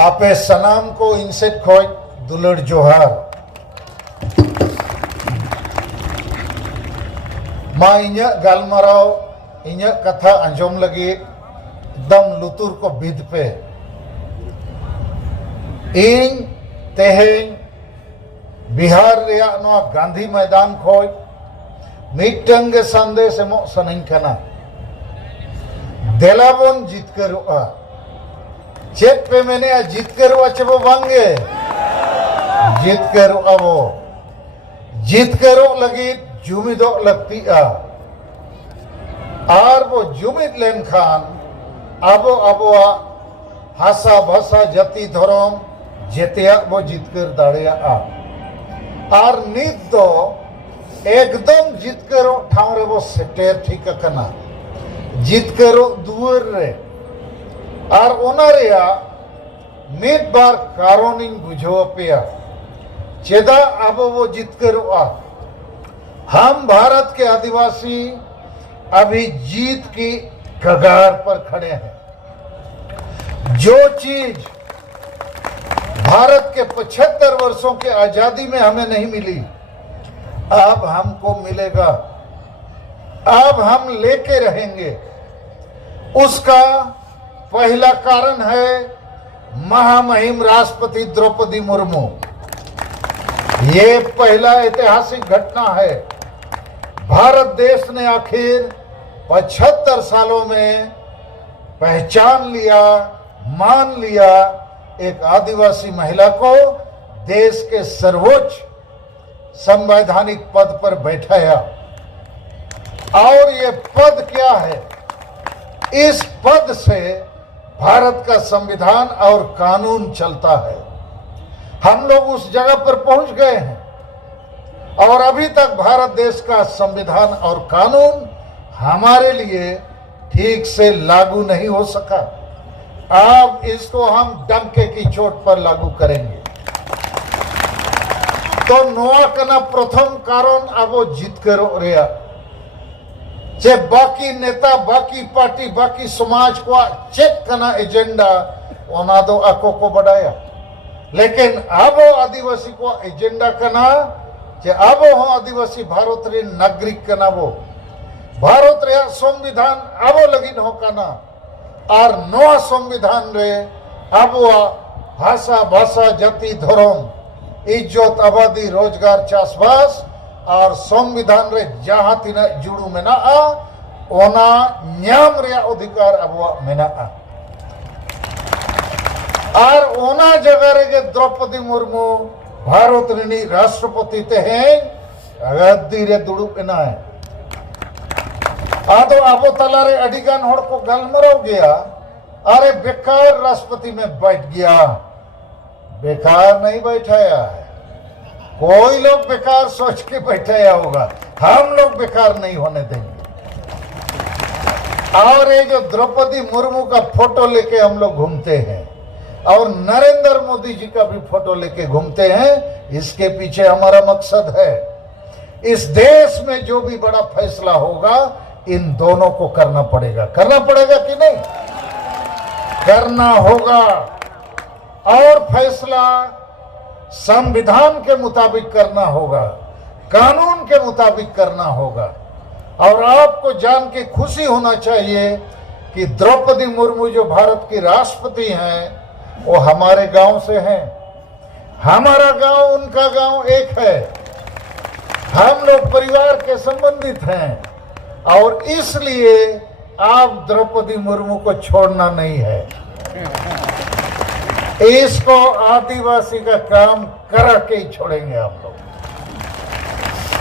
आपे सनाम को इनसेट खोज दुलड़ जोहार मा इन्या गालमाराव इन्या कथा अंजोम लगी दम लुतुर को बिद पे इन तेहें बिहार रिया नवा गांधी मैदान खोज मिटंग के संदेश एमो सनइन कना देलाबोन जितकरुआ चेक पे मैंने जितकरुआ चबो बांगे जितकरुआ वो जितकरो लगी जुमिदो लगती आर वो जुमिद लेन खान आबो आबोआ हासा भाषा जाति धर्म जेतिया वो जितकर दाड़िया आर नित दो एकदम जितकरो ठाव रे वो सेटेर ठीक कना जितकरो दुवर रे और ओनारिया मित बार कारोनिंग बुझो पिया चेदा अब वो जितकरुआ हम भारत के आदिवासी अभी जीत की कगार पर खड़े हैं। जो चीज भारत के 75 वर्षों के आजादी में हमें नहीं मिली अब हमको मिलेगा, अब हम लेके रहेंगे। उसका पहला कारण है महामहिम राष्ट्रपति द्रौपदी मुर्मू। ये पहला ऐतिहासिक घटना है। भारत देश ने आखिर 75 सालों में पहचान लिया, मान लिया एक आदिवासी महिला को देश के सर्वोच्च संवैधानिक पद पर बैठाया। और ये पद क्या है? इस पद से भारत का संविधान और कानून चलता है। हम लोग उस जगह पर पहुंच गए हैं और अभी तक भारत देश का संविधान और कानून हमारे लिए ठीक से लागू नहीं हो सका। अब इसको हम डंके की चोट पर लागू करेंगे। तो नोआ कना प्रथम कारण अब जीत करो रिया जे बाकी नेता, बाकी पार्टी, बाकी समाज को चेक करना एजेंडा ओना दो आको को बढ़ाया, लेकिन अब आदिवासी को एजेंडा करना जे अब हो आदिवासी भारत रे नागरिक करना वो भारत रे संविधान अब लगिन हो करना और नवा संविधान रे अब भाषा भाषा जाति धर्म इज्जत आबादी रोजगार चाषबास और संविधान रे जहां तीना जुड़ू मेना ओना न्याम रे अधिकार अब मेना और ओना जगह रे द्रौपदी मुर्मू भारत री राष्ट्रपति तेहें गद्दी रे दुड़ुब एना है। आदो अब तला रे अडिगान होड़ को गलमराव गया, अरे बेकार राष्ट्रपति में बैठ गया। बेकार नहीं बैठाया है, कोई लोग बेकार सोच के बैठाया होगा, हम लोग बेकार नहीं होने देंगे। और ये जो द्रौपदी मुर्मू का फोटो लेके हम लोग घूमते हैं और नरेंद्र मोदी जी का भी फोटो लेके घूमते हैं, इसके पीछे हमारा मकसद है इस देश में जो भी बड़ा फैसला होगा इन दोनों को करना पड़ेगा। करना पड़ेगा कि नहीं? करना होगा। और फैसला संविधान के मुताबिक करना होगा, कानून के मुताबिक करना होगा। और आपको जान के खुशी होना चाहिए कि द्रौपदी मुर्मू जो भारत की राष्ट्रपति हैं वो हमारे गांव से हैं। हमारा गांव उनका गांव एक है, हम लोग परिवार के संबंधित हैं और इसलिए आप द्रौपदी मुर्मू को छोड़ना नहीं है। इसको आदिवासी का काम करा के ही छोड़ेंगे हम लोग।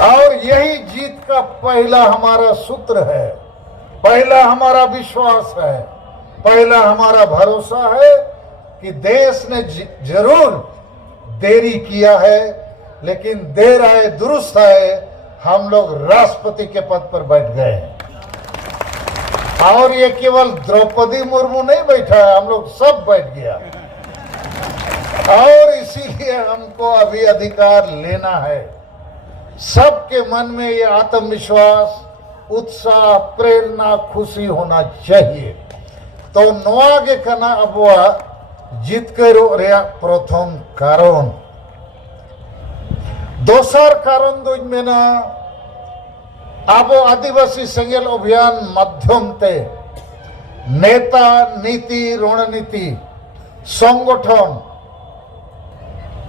और यही जीत का पहला हमारा सूत्र है, पहला हमारा विश्वास है, पहला हमारा भरोसा है कि देश ने जरूर देरी किया है, लेकिन देर आए दुरुस्त आए, हम लोग राष्ट्रपति के पद पर बैठ गए हैं। और ये केवल द्रौपदी मुर्मू नहीं बैठा है, हम लोग सब बैठ गया। और इसीलिए हमको अभी अधिकार लेना है। सबके मन में ये आत्मविश्वास, उत्साह, प्रेरणा, खुशी होना चाहिए। तो नोआगे कना अबुआ जितकारो रेया प्रथम कारण दोसर कारण दोइन मेना आबो आदिवासी सेंगेल अभियान माध्यम ते नेता नीति रणनीति संगठन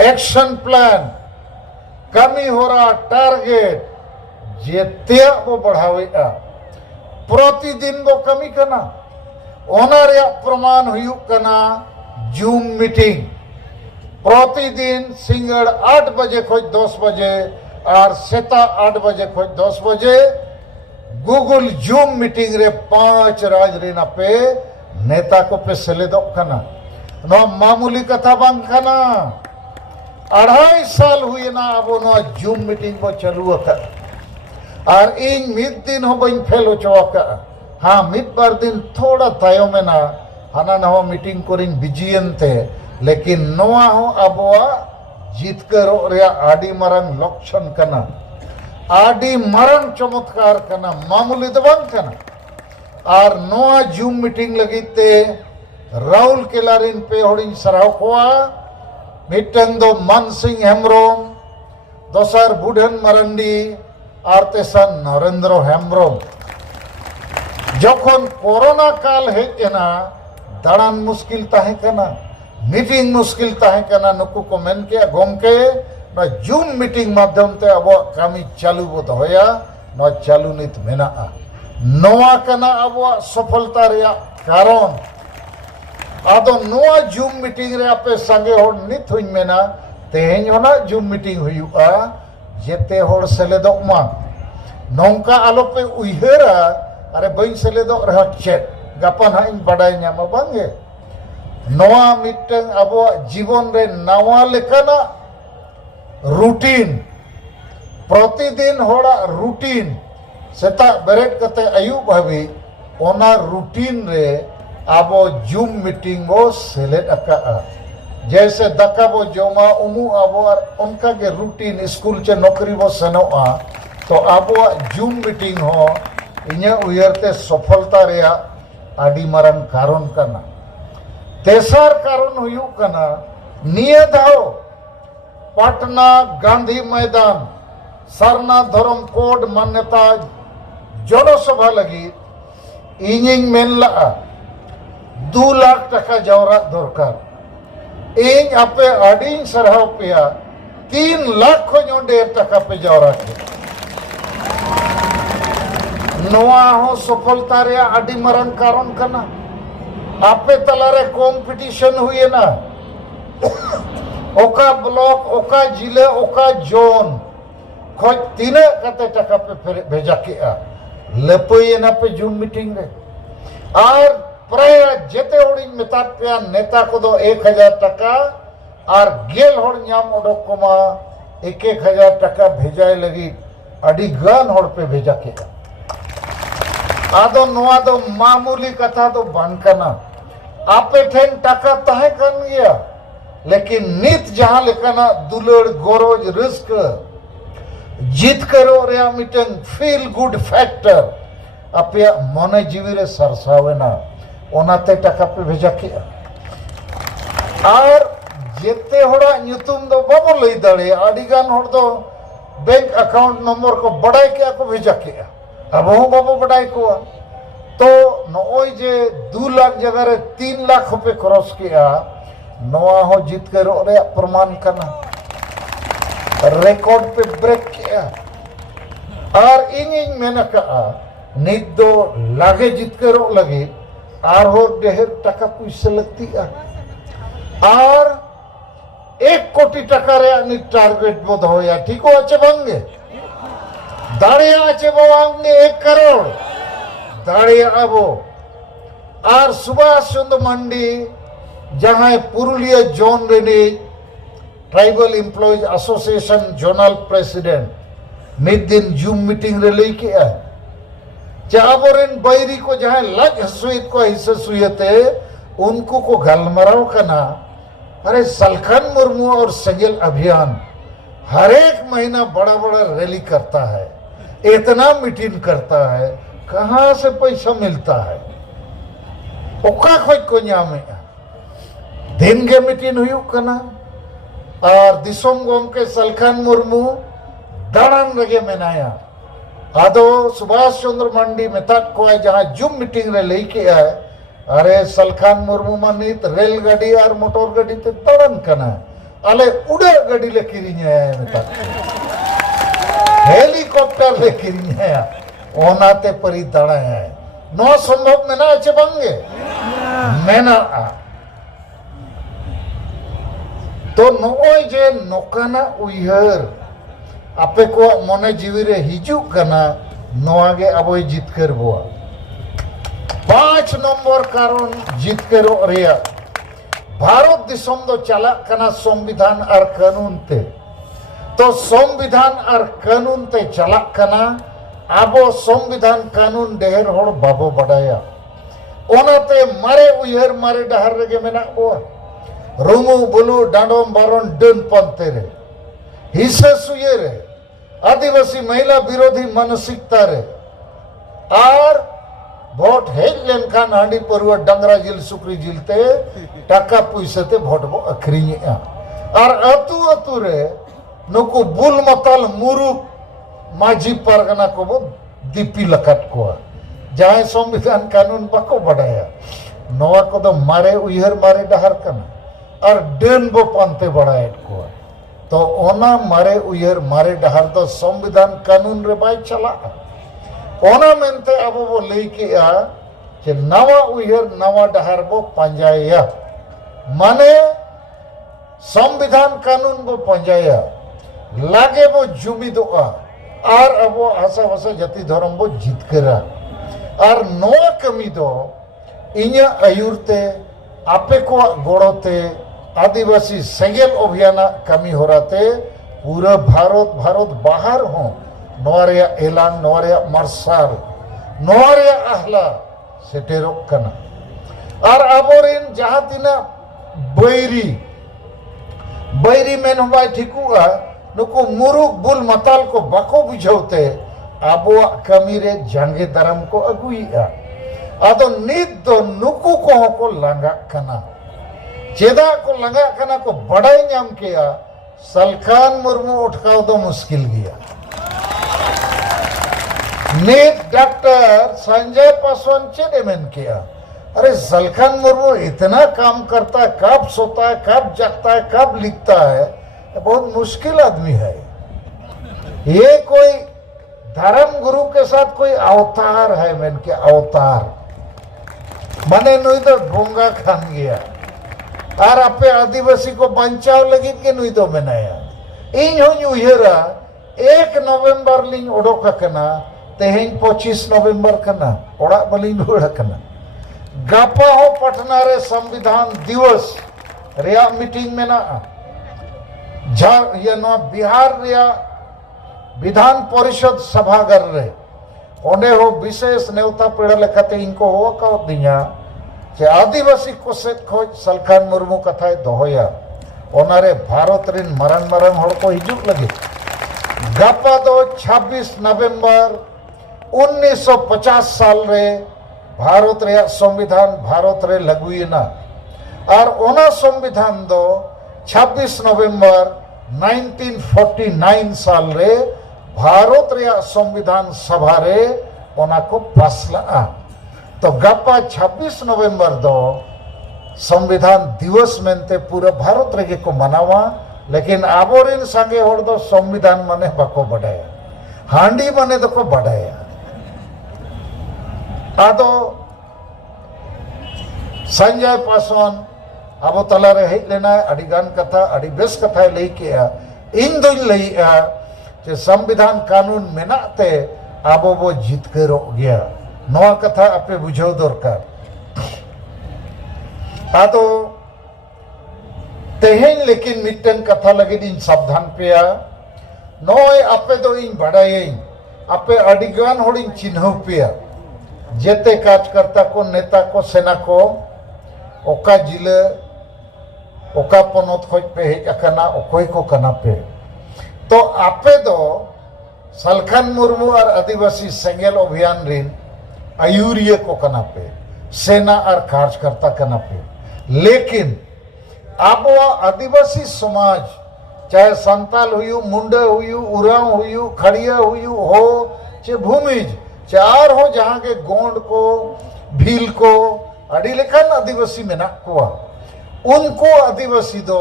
एक्शन प्लान कमी होरा टारगेट जेते बो बढ़ावेगा प्रतिदिन बो कमी कना ओना रे प्रमाण हुयुक कना जूम मीटिंग प्रतिदिन सिंगड़ 8 बजे खोज 10 बजे और सेता 8 बजे खोज 10 बजे गूगल जूम मीटिंग रे 5 राज रेना पे नेता को पे सेलेदोग कना नो मामूली कथा बांग कना 2.5 साल हुए ना अब नो जूम मीटिंग बो चालू अका और इन मिद दिन हो बइन फेल होचोका हाँ मिद बार दिन थोड़ा तायो में ना हाना नवा मीटिंग कोरिंग बिजियनते लेकिन नवा हो अबवा जितकरो रे आडी मरंग लक्षण कना आडी मरंग चमत्कार कना मामूली दो बांग कना और नवा जूम मीटिंग लगीते राहुल केलारिन पे होडिंग सराव कोआ मिटन दो मानसिंह हेम्ब्रोम दोसर बुढ़न मरंडी और तेसर नरेंद्र हेम्ब्रोम जखन कोरोना काल हेजना दाड़ान मुश्किल ताहे कना मीटिंग मुश्किल ताहे कना नुकु को मेन के गोमके ना जूम मीटिंग माध्यम ते अब कामी चालू बो होया ना चालू नित मेना नोआ कना अब सफलता रे कारण आदो नोआ जूम मीटिंग रे आपे संगे होड़ नित हुई मेना तेहें होना जूम मीटिंग हुयुआ जेते होड़ सेलेदोग मा नौका आलो पे उइहेरा अरे बई सेलेदोग रहा चेक गापन हाइन बड़ाई न्यामा बांगे नोआ मिटंग अब जीवन रे नवा लेकाना रूटीन प्रतिदिन होड़ा रूटीन सेता बेरेट कते आयुब भाभी ओना रूटीन रे आबो जूम मीटिंग बो सेलेद अका जैसे दका बो जोमा उमु आबो उनका के रूटीन स्कूल चे नौकरी बो सनोआ तो आबो जूम मीटिंग हो इन्या उयरते सफलता रे आडी मरन कारण कना तेसर कारण हुयु कना निये दाओ पटना गांधी मैदान सरना धर्म कोड मान्यता जनसभा लगी इनिंग मेन ला 2 लाख टका जवरा दरकार इन आपे आडिंग सरहाव पेया 3 लाख खो ढेर टका पे जवरा के नोआ हो सफलता रे आडी मरन कारण कना आपे तलारे कंपटीशन हुए ना ओका ब्लॉक ओका जिले ओका जोन खोज तीने कते टका पे भेजा के लेपई ना पे जूम मीटिंग रे और प्राय जेते होड़िंग मेता पे नेता को दो 1000 टका और गेल होड़ न्याम ओडोक कोमा 1,000 टका भेजाए लगी अडी गान होड़ पे भेजा के आदो नोआ दो मामूली कथा तो बांकना आपे ठेन टका ताहे कन गया लेकिन नित जहां लेकना दुलड़ गोरोज रिस्क जीत करो रे मिटन फील गुड फैक्टर आपे मने जीवी रे सरसावेना ओनाते टका पे भेजा के और जेते होड़ा न्यूतुम दो बाबो लई दाड़े आडी गान होड़ दो बैंक अकाउंट नंबर को बढ़ाई के को भेजा के अब हो बाबो बढ़ाई को तो नोई जे 2 लाख जगह रे 3 लाख रुपए क्रॉस किया नोआ हो जीत करो रे प्रमाण करना रिकॉर्ड पे ब्रेक किया और इन मेना का नित दो लागे जीत करो लगे और हो ढेर टका पैसा लगती है और 1 कोटी टका रे नित टारगेट बोध होया ठीक हो अच्छे बंगे दाड़िया अच्छे बवांगे 1 करोड़ दाड़िया अबो और सुभाष चंद्र मंडी जहां पुरुलिया जोन रे tribal employees association zonal president mid दिन जूम मीटिंग रे लेके आए चाबोरेन बैरी को जहां लग हसुइत को हिस्सा सुयते उनको को गलमराव करना अरे सलखन मुर्मू और सगेल अभियान हर एक महीना बड़ा बड़ा रैली करता है इतना मीटिंग करता है कहां से पैसा मिलता है ओका खोज को न्यामे दिन के मीटिंग हुई कना और दिसोम गोमके सलखान मुर्मू दाड़ान रगे मेनाया आदो सुभाष चंद्र मंडी मेताद को जहां जुम मीटिंग रे लई के है अरे सलखान मुर्मू मानित रेलगाड़ी और मोटर गाड़ी ते दाड़ान कना अले उड़े गाड़ी ले किरिंग है मेताद हेलीकॉप्टर ले किरिंग है ओनाते परी दाड़ा है नो संभव मेना अच्छे बंगे मेना तो नोय जे नोकाना उयहर आपे को मने जीवी रे हिजू कना नोआगे अबोय जितकर बुआ 5 नंबर कारण जितकर रेया भारत दिसम दो चला कना संविधान और कानून ते तो संविधान और कानून ते चला कना आबो संविधान कानून डेहर होड़ बाबो बडाया ओनाते मारे उयहर मारे डहर रेगे मेना बुआ रुमु बुलु डांडोम बारोन डन पंते रे हिस्से सुये रे आदिवासी महिला विरोधी मानसिकता रे और भोट हेज लेनखान हांडी परवा डंगरा जिल सुक्री जिलते टाका पैसे ते भोट बो अखरिनी और अतु अतु रे नुकु बुल मतल मुरुक माझी परगना को बो दीपी लकट को जहां संविधान कानून बको बढ़ाया नवा को तो मारे उयहर मारे डहर कना और डेन बो पंते बढ़ाए को तो ओना मारे उयहर मारे डहर तो संविधान कानून रे बाय चला ओना मेनते अब वो लेके आ कि नवा उयहर नवा डहर बो पंजाया माने संविधान कानून बो पंजाया लागे वो जुमिदोआ और अब वो हसा हसा जति धर्म बो जीत करा और नवा कमी दो इन्या आयुरते आपे को गोड़ोते आदिवासी सेंगेल अभियान कमी हो रहते पूरा भारत बाहर हो नोरिया एलान नोरिया मरसाल नोरिया आहला सेटेरोक कना और अबोरिन जहां तिना बैरी में नबाई ठिकुआ नुको मुरुक बुल मताल को बको बुझौते आबो कमी रे जंगे धर्म को अगुइया आदो नित दो नुकु को लंगा कना चेदा को लंगा कना को बड़ाई नाम किया सलखान मुर्मू उठकाव तो मुश्किल गया नित डॉक्टर संजय पासवान चेदे में किया अरे सलखान मुर्मू इतना काम करता है कब सोता है कब जगता है कब लिखता है बहुत मुश्किल आदमी है ये कोई धर्म गुरु के साथ कोई अवतार है मैंने के अवतार मने नुई तो ढोंगा खान गया और आपे आदिवासी को बचाव लगी के नुई तो बनाया इन हो उयहरा 1 नवंबर लिंग ओडोका कना तेहें 25 नवंबर कना ओड़ा बलिंग ओड़ा कना गापा हो पटना रे संविधान दिवस रिया मीटिंग में ना ये नो बिहार रिया विधान परिषद सभागार रे ओने हो विशेष नेवता पेड़ लेखाते इनको हो का दिया जे आदिवासी को से खोज सलखान मुर्मू कथाए दोहोया ओनारे भारत रिन मरण होड़ को हिजुक लगे गापा दो 26 नवंबर 1950 साल रे भारत रे संविधान भारत रे लगुइना और ओना संविधान दो 26 नवंबर 1949 साल रे भारत रे संविधान सभा रे ओना को पासला तो गप्पा 26 नवंबर दो संविधान दिवस मेनते पूरा भारत रे को मनावा लेकिन आबोरिन संगे होड़ दो संविधान मने बको बढ़ाया हांडी मने दो को बढ़ाया आदो संजय पासवान अब तला रे हेज लेना अडिगान कथा अडी बेस कथा लई के इन दो लई जे संविधान कानून मेनाते आबो बो जीत के रो गया नवा कथा आपे बुझो दरकार आदो तेहेन लेकिन मिटन कथा लगे इन सावधान पेया नोय आपे दो इन बड़ाई आपे अडिगान होड़िन चिन्ह पेया जेते कार्यकर्ता को नेता को सेना को ओका जिले ओका पनोत खोज पे हेज अकना ओकोय को कना पे तो आपे दो सलखान मुर्मू और आदिवासी सेंगेल अभियान रिन आयुरिया को कना पे सेना और कार्यकर्ता कना पे लेकिन आबो आदिवासी समाज चाहे संताल हुयु मुंडा हुयु उराव हुयु खड़िया हुयु हो चे भूमिज चार हो जहां के गोंड को भील को अड़ी लेखान आदिवासी मेना कोआ उनको आदिवासी दो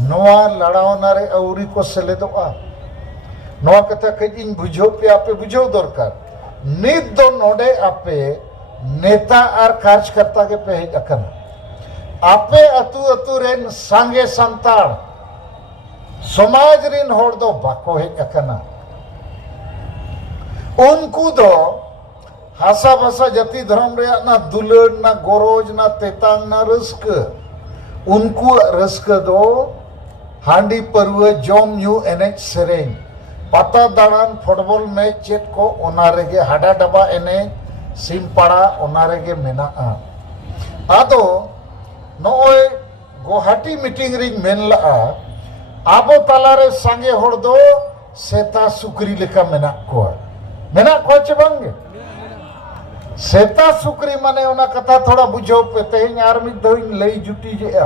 नवा लड़ावना रे अउरी को सेलेदोआ नवा कथा कजिन बुझो पे आपे बुझो दरकार नित दो नोडे आपे नेता और कार्यकर्ता के पे हेज अकन आपे अतु अतु रेन सांगे संताड़ समाज रिन होड़ दो बाको हेज अकना उनको दो हासा भाषा जाति धर्म रे ना दुलड़ ना गोरोज ना तेतांग ना रस्क उनको रस्क दो हांडी परवे जोम न्यू एनेज सेरेंग पता दाड़ान फुटबॉल मैच चेत को ओनारे के हाडा डबा एनेज सिमपाड़ा ओनारे के मेना आदो नोए गुवाहाटी मीटिंग रिंग मेनला आबो तालारे सांगे होड़ दो सेता सुकरी लेका मेना को चे बांगे सेता सुकरी माने ओना कथा थोड़ा बुझो पे तेहिं आर मिद दहिं लई जुटी जे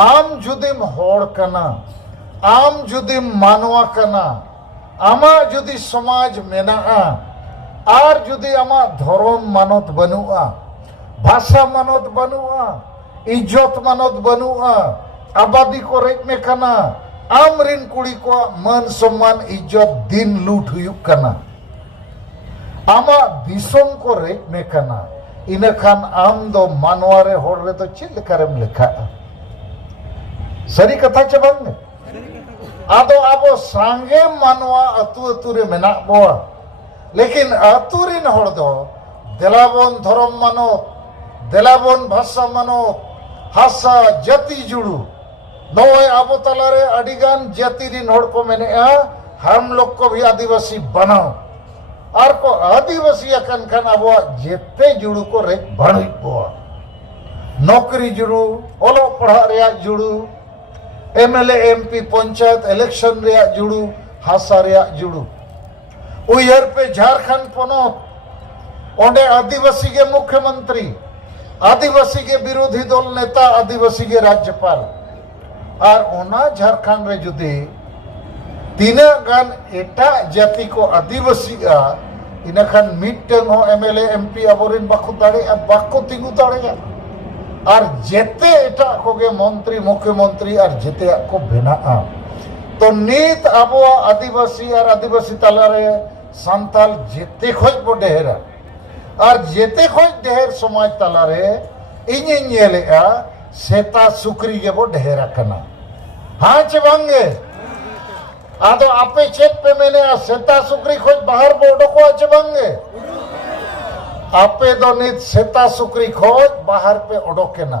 आम जुदिम होड़ कना आम जुदिम मानवा कना आमा जुदी समाज मेना आर जुदी आमा धर्म मानत बनुआ भाषा मानत बनुआ इज्जत मानत बनुआ आबादी को रेट में कना आम रिन कुड़ी को मन सम्मान इज्जत दिन लूट हुयुक कना आमा दिसोम को रेट में कना इनखान आम दो मानवारे होड़ रे तो चिल करम लिखा सरी कथा चे बांगे आदो आबो सांगे मानवा अतु अतु रे मेना बोआ लेकिन अतु रिन होड़ दो देलाबोन धर्म मानो देलाबोन भाषा मानो हासा जाति जुड़ू नोए आबो तलारे अडिगान जाति रिन होड़ को मैंने हम लोग को भी आदिवासी बनाओ और को आदिवासी अकन खन आबो जेते जुड़ू को रे भणी बोआ नौकरी जुड़ू ओलो पढ़ा रे जुड़ू एमएलए एमपी पंचायत इलेक्शन रे जुड़ू हासा रे जुड़ू उयर पे झारखंड पोनोत ओंडे आदिवासी के मुख्यमंत्री आदिवासी के विरोधी दल नेता आदिवासी के राज्यपाल और ओना झारखंड रे जुदी तीना गान एटा जाति को आदिवासी इनखान मिटन हो एमएलए एमपी अबोरिन बाकु दाड़े बाकु तिंगु दाड़े और जेते एटा को के मंत्री मुख्यमंत्री और जेते को बेना तो नीत आबो आदिवासी और आदिवासी तालारे संताल जेते खोज बो डेहरा और जेते खोज डेहर समाज तालारे इnye nyelea सेता सुकरी के बो डेहरा कना हाँ चे बांगे आदो आपे चेक पे मैंने सेता सुकरी खोज बाहर बोर्डो को अच्छे बांगे आपे दो नित सेता सुकरी खोज बाहर पे ओडोके ना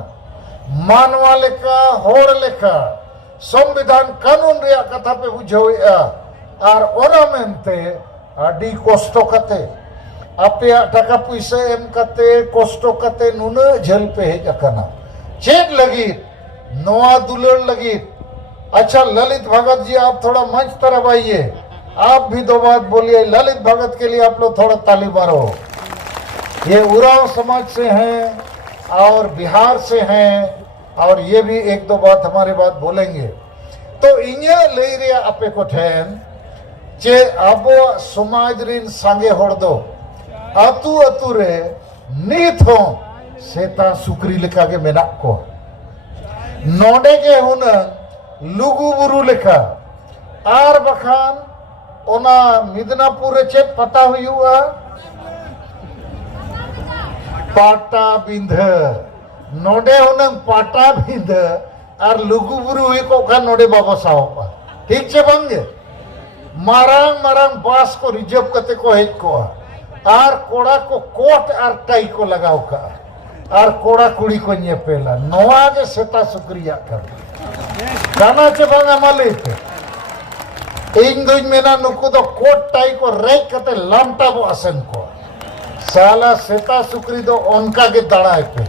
मानवा लेका होड़ लेका संविधान कानून रिया कथा पे बुझोया और ओना मेनते आडी कोष्टो कते आपे टाका पैसा एम कते कोष्टो कते नुना झल पे हेज अकना चेक लगी नोआ दुलड़ लगी अच्छा ललित भगत जी आप थोड़ा मंच तरफ आइए आप भी दो बात बोलिए ललित भगत के लिए आप लोग थोड़ा ताली मारो ये उराव समाज से हैं और बिहार से हैं और ये भी एक दो बात हमारी बात बोलेंगे तो इन्या ले रिया आपे को ठेन चे आबो समाज रिन सांगे होड़ दो अतु अतु रे नीत हो सेता सुकरी लेखा के मेना को नोडे के हुन लुगु बुरु लेखा आर बखान ओना मिदनापुर रे चेत पता हुआ पाटा बिंध नोडे हुन पाटा बिंध और लुगु बुरु हुई को खा नोडे बाबा साहब ठीक छे बंगे मारांग मारांग बास को रिजर्व करते को हेज को आर कोड़ा को कोट और टाई को लगाओ का और कोड़ा कुड़ी को nye पेला नोआ के सेता सुक्रिया कर काना चे बांगा मालिक इन दुज मेना नुकु दो कोट टाई को रेक करते लामटा बो असन को साला सेता सुक्री दो उनका के दड़ाए पे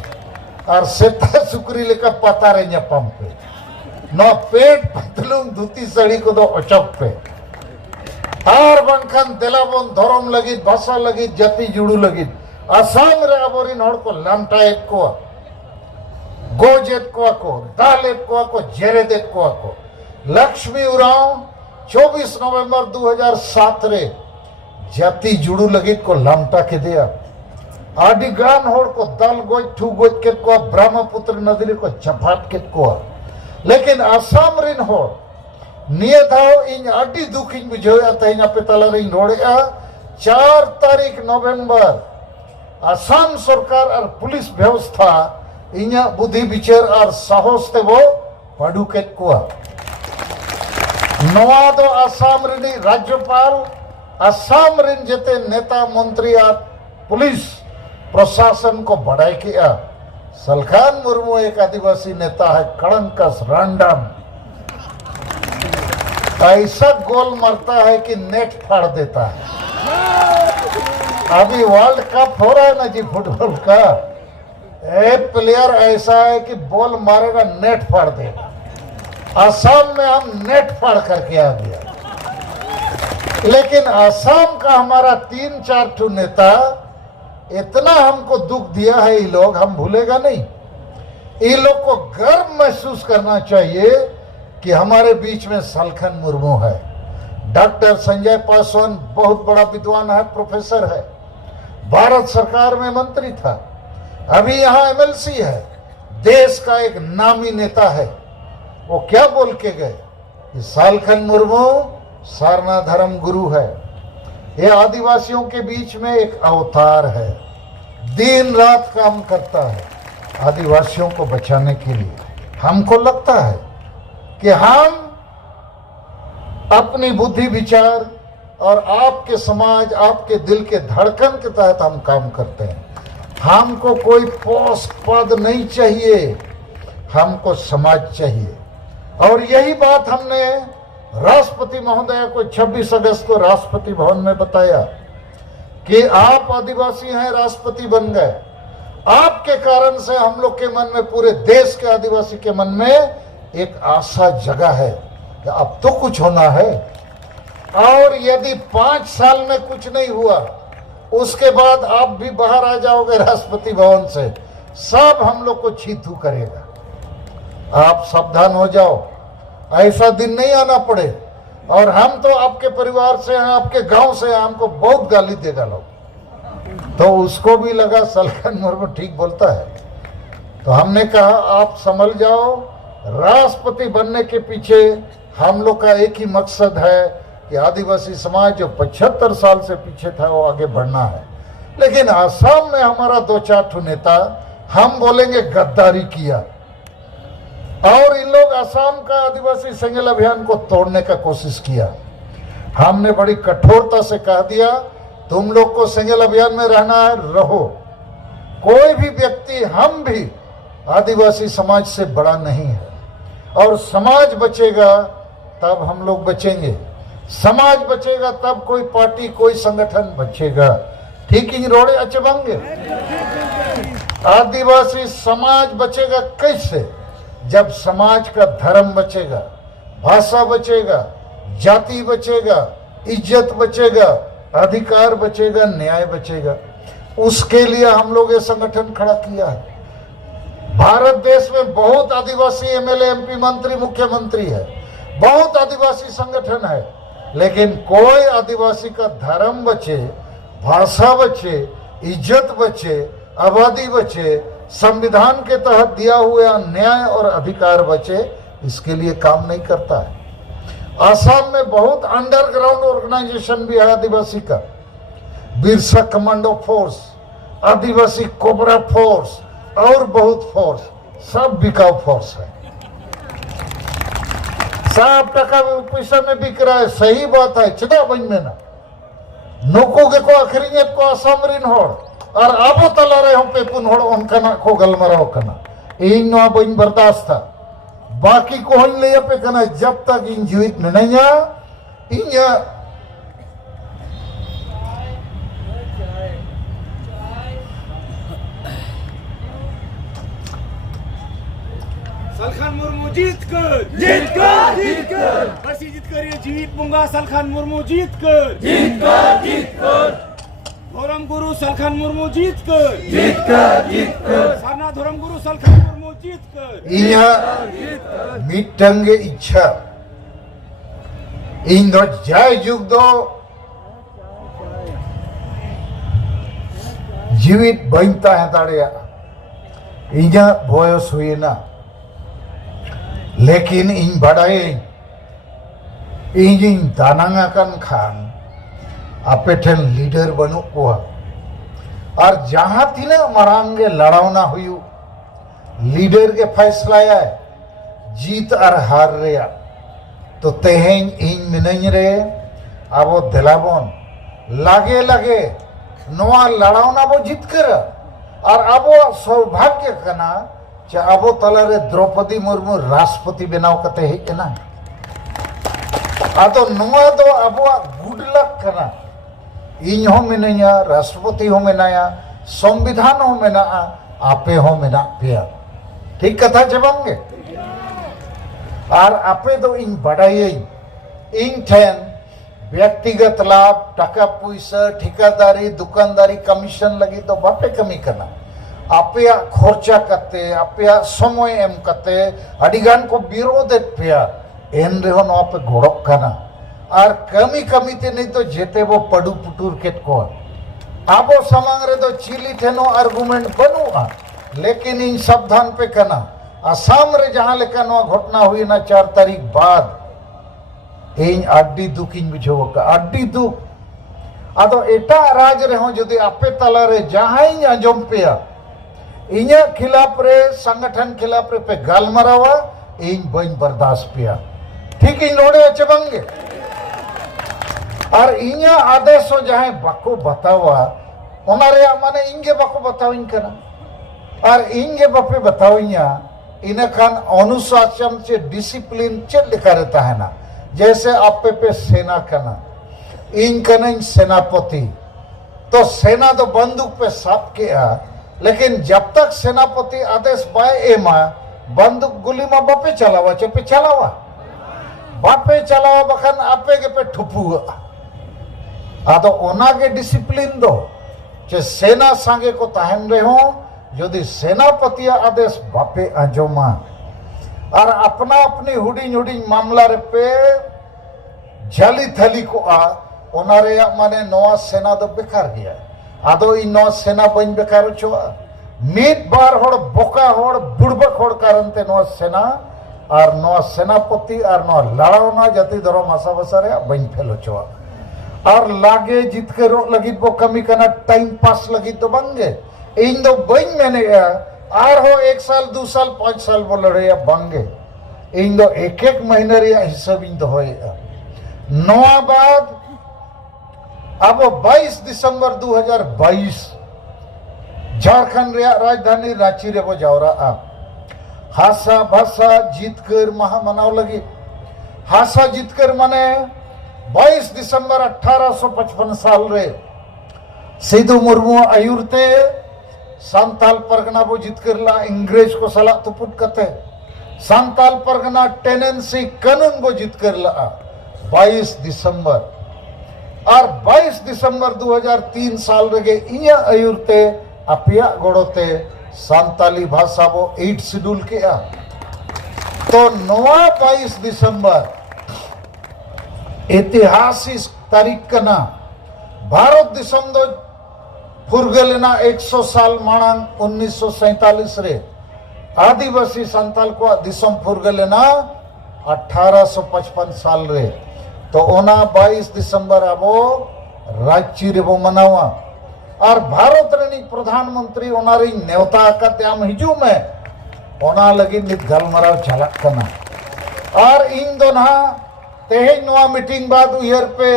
और सेता सुक्री लेका पता रे न्यापम पे नो पेट पतलूम धुती सड़ी को दो अचक पे और बंखन देलाबोन धर्म लगी भाषा लगी जाति जुड़ू लगी आसाम रे अबोरिन होड़ को लामटा एक को गोजेत को दालेत को जेरेदेत को लक्ष्मी उराव 24 नवंबर 2007 रे जाति जुड़ू लगित को लामटा के दिया आदि गान होड़ को दल गोज ठू गोज के को ब्रह्मपुत्र नदी को चपाट के को लेकिन आसाम रिन होड़ निये धाव इन आदि दुख इन बुझोया तहिना पे तला रिन रोड़ेया 4 तारीख नवंबर आसाम सरकार और पुलिस व्यवस्था इन्या बुद्धि विचार और साहस ते वो पढ़ू के को नवा दो आसाम रिनी राज्यपाल आसाम रिन जते नेता मंत्री और पुलिस प्रशासन को बढ़ाई किया सलखान मुर्मू एक आदिवासी नेता है कड़ंकस रैंडम ऐसा गोल मारता है कि नेट फाड़ देता है। अभी वर्ल्ड कप हो रहा है ना जी फुटबॉल का एक प्लेयर ऐसा है कि बॉल मारेगा नेट फाड़ देगा। असम में हम नेट फाड़ करके आ गया लेकिन असम का हमारा 3-4 ठू नेता इतना हमको दुख दिया है ये लोग हम भूलेगा नहीं। ये लोग को गर्व महसूस करना चाहिए कि हमारे बीच में सलखन मुर्मू है। डॉक्टर संजय पासवान बहुत बड़ा विद्वान है प्रोफेसर है भारत सरकार में मंत्री था अभी यहाँ एमएलसी है देश का एक नामी नेता है। वो क्या बोल के गए कि सलखन मुर्मू सारना धर्म गुरु है ये आदिवासियों के बीच में एक अवतार है दिन रात काम करता है आदिवासियों को बचाने के लिए। हमको लगता है कि हम अपनी बुद्धि विचार और आपके समाज आपके दिल के धड़कन के तहत हम काम करते हैं। हमको कोई पोस्ट पद नहीं चाहिए हमको समाज चाहिए और यही बात हमने राष्ट्रपति महोदय को 26 अगस्त को राष्ट्रपति भवन में बताया कि आप आदिवासी हैं राष्ट्रपति बन गए आपके कारण से हम लोग के मन में पूरे देश के आदिवासी के मन में एक आशा जगा है कि अब तो कुछ होना है और यदि 5 साल में कुछ नहीं हुआ उसके बाद आप भी बाहर आ जाओगे राष्ट्रपति भवन से सब हम लोग को छीथू करेगा। आप सावधान हो जाओ ऐसा दिन नहीं आना पड़े और हम तो आपके परिवार से हैं आपके गांव से हैं हमको बहुत गाली देगा लोग। तो उसको भी लगा सलखन मुर्मू ठीक बोलता है तो हमने कहा आप संभल जाओ राष्ट्रपति बनने के पीछे हम लोग का एक ही मकसद है कि आदिवासी समाज जो 75 साल से पीछे था वो आगे बढ़ना है। लेकिन असम में हमारा 2-4 ठू नेता हम बोलेंगे गद्दारी किया और इन लोग असम का आदिवासी सेंगेल अभियान को तोड़ने का कोशिश किया। हमने बड़ी कठोरता से कह दिया तुम लोग को सेंगेल अभियान में रहना है रहो कोई भी व्यक्ति हम भी आदिवासी समाज से बड़ा नहीं है और समाज बचेगा तब हम लोग बचेंगे समाज बचेगा तब कोई पार्टी कोई संगठन बचेगा। ठीक ही रोड़े अचबंगे आदिवासी समाज बचेगा कैसे जब समाज का धर्म बचेगा भाषा बचेगा जाति बचेगा इज्जत बचेगा अधिकार बचेगा न्याय बचेगा। उसके लिए हम लोग ये संगठन खड़ा किया है। भारत देश में बहुत आदिवासी एमएलए एमपी मंत्री मुख्यमंत्री है बहुत आदिवासी संगठन है लेकिन कोई आदिवासी का धर्म बचे भाषा बचे इज्जत बचे आबादी बचे संविधान के तहत दिया हुआ न्याय और अधिकार बचे इसके लिए काम नहीं करता है। असम में बहुत अंडरग्राउंड ऑर्गेनाइजेशन भी है आदिवासी का बिरसा कमांडो फोर्स आदिवासी कोबरा फोर्स और बहुत फोर्स सब बिकाऊ फोर्स है। 7 टका पैसा में बिक रहा है सही बात है चिदा बन में ना नुको के को अखरियत को असम रिन होड़ और आबो तला रहे हम पे पुन होड़ उनका ना को गलमराव कना इन नो बन बर्दाश्त था बाकी को हन ले पे कना जब तक इन जीवित नहीं इन सलखान मुर्मू जीत कर बसी जीत कर ये जीत बुंगा सलखान मुर्मू जीत कर धर्म गुरु सलखान मुर्मू जीत कर सारना धर्म गुरु सलखान मुर्मू जीत कर इया मिटंग इच्छा इन दो जाय जुग दो जीवित बनता है ताड़िया इया बयस हुईना लेकिन इन बड़ाई इन दानांगा कन खान आपे ठेन लीडर बनु को और जहां तीना मरांगे लड़ावना हुई लीडर के फैसला है जीत और हार रेया तो तेहें इन मिनज रे अब दिलाबन लगे लगे नवा लड़ावना बो जीत कर और अब सौभाग्य कना चे अब तलारे द्रौपदी मुर्मू राष्ट्रपति बनाव कते हे कना आतो नवा तो अब गुड लक कना इन हो मिनया राष्ट्रपति हो मिनाया संविधान हो मिना आपे हो मिना पिया ठीक कथा जबांगे और आपे तो इन बढ़ाई इन ठेन व्यक्तिगत लाभ टका पैसा ठिकादारी दुकानदारी कमीशन लगी तो बापे कमी करना आपे खर्चा करते आपे समय एम करते अडिगान को विरोध पिया एन रेहो नो पे घोड़क करना और कमी कमी ते नहीं तो जेते वो पड़ू पुटूर केट को आबो समांग रे तो चिली ठेनो आर्गुमेंट बनुआ लेकिन इन सावधान पे करना असम रे जहां लेका नो घटना हुई ना 4 तारीख बाद इन अड्डी दुख इन बुझो का अड्डी दुख आदो एटा राज रे हो जदि आपे तला रे जहां इन अंजम पेया इnya खिलाफ रे संगठन खिलाफ रे पे गालमरावा इन बन बर्दाश्त पेया ठीक इन लोड़े चबंगे और इnya आदेश हो जहां बको बतावा ओनारे माने इंगे बको बताविन कना और इंगे बपे बताविया इनखान अनुशासन से डिसिप्लिन चल लिखा रहता है ना जैसे आप पे सेना कना इन कना सेनापति तो सेना तो बंदूक पे साप के लेकिन जब तक सेनापति आदेश बाय एमा बंदूक गोली में बापे चलावा चपे चलावा बापे चलावा बखन आपे के पे ठुपू आदो ओना के डिसिप्लिन दो जे सेना संगे को ताहन रहे हो यदि सेनापति आदेश बापे आजमा और अपना अपनी हुडिंग हुडिंग मामला रे पे जाली थली को ओनारे माने नवा सेना दो बेकार गया आदो इ नवा सेना बन बेकार छवा मीट बार होड़ बोका होड़ बुड़बक होड़ कारण ते नवा सेना और नवा सेनापति और नवा लड़ावना जाति धरो मासा बसारे बन फेलो छवा और लागे जीत के रो लगी बो कमी करना टाइम पास लगी तो बंगे इन दो बन मैंने आर हो 1 साल 2 साल 5 साल वो लड़े या बंगे इन दो एक महीने रे हिसाब इन दो होए नवा बाद अब 22 दिसंबर 2022 झारखंड रे राजधानी रांची रे वो जावरा हासा भाषा जीतकर महा मनाव लगी हासा जीतकर माने 22 दिसंबर 1855 साल रे सिद्धू मुर्मू आयुरते सांताल परगना वो जीतकर ला इंग्रेज को सला तुपुट कते सांताल परगना टेनेंसी कानून वो जीतकर ला 22 दिसंबर और 22 दिसंबर 2003 साल रे इया आयुरते अपिया गोड़ोते सांताली भाषा वो 8 शेड्यूल किया तो नवा 22 दिसंबर ऐतिहासिक तारीख कना भारत दिसम दो फुरगलेना 100 साल मांग 1947 रे आदिवासी संताल को दिसम फुरगलेना 1855 साल रे तो ओना 22 दिसंबर अब रांची रे वो मनावा और भारत रे प्रधानमंत्री ओनारी नेवता आकाम हिजू में ओना लगी नित गलमराव झलक कना और इन दोना तेहे नवा मीटिंग बाद उयर पे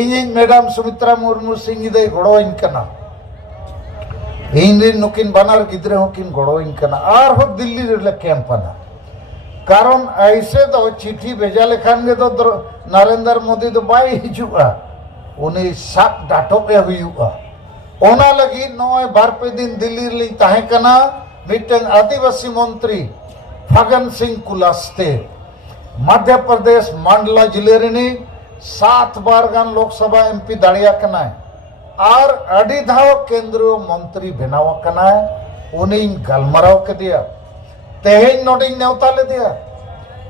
इन मैडम सुमित्रा मुर्मू सिंह दे गड़ो इन कना इन नुकिन बनार गिद्रे हो किन गड़ो इन कना और हो दिल्ली रे कैंप ना कारण ऐसे तो चिट्ठी भेजा लेखान गे तो नरेंद्र मोदी तो बाय हिजुआ उनी सात डाटो पे हुआ ओना लगी नय बार पे दिन दिल्ली ली ताहे कना मिटन आदिवासी मंत्री फगन सिंह कुलास्ते मध्य प्रदेश मंडला जिले रे 7 बार गान लोकसभा एमपी दाड़िया कना और अड़ी धाव केंद्रीय मंत्री बनाव कना उनी गलमराव के दिया तेहेन नोडिंग नेवता ले दिया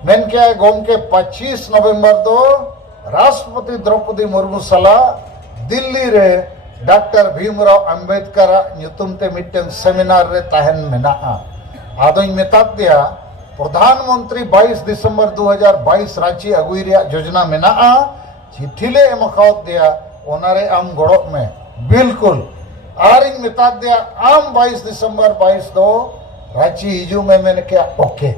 मेन क्या है गोम के 25 नवंबर दो राष्ट्रपति द्रौपदी मुर्मू सला दिल्ली रे डॉक्टर भीमराव अंबेडकर ᱧᱩᱛᱩᱢ ते मिटन सेमिनार रे तहन मेना आदों मेता दिया प्रधानमंत्री 22 दिसंबर 2022 रांची अगुई रे योजना मेना चिट्ठी ले एमखाव दिया ओनारे आम गड़ो में बिल्कुल और इन मेता दिया आम 22 दिसंबर 22 दो रांची हिजू में मैंने क्या ओके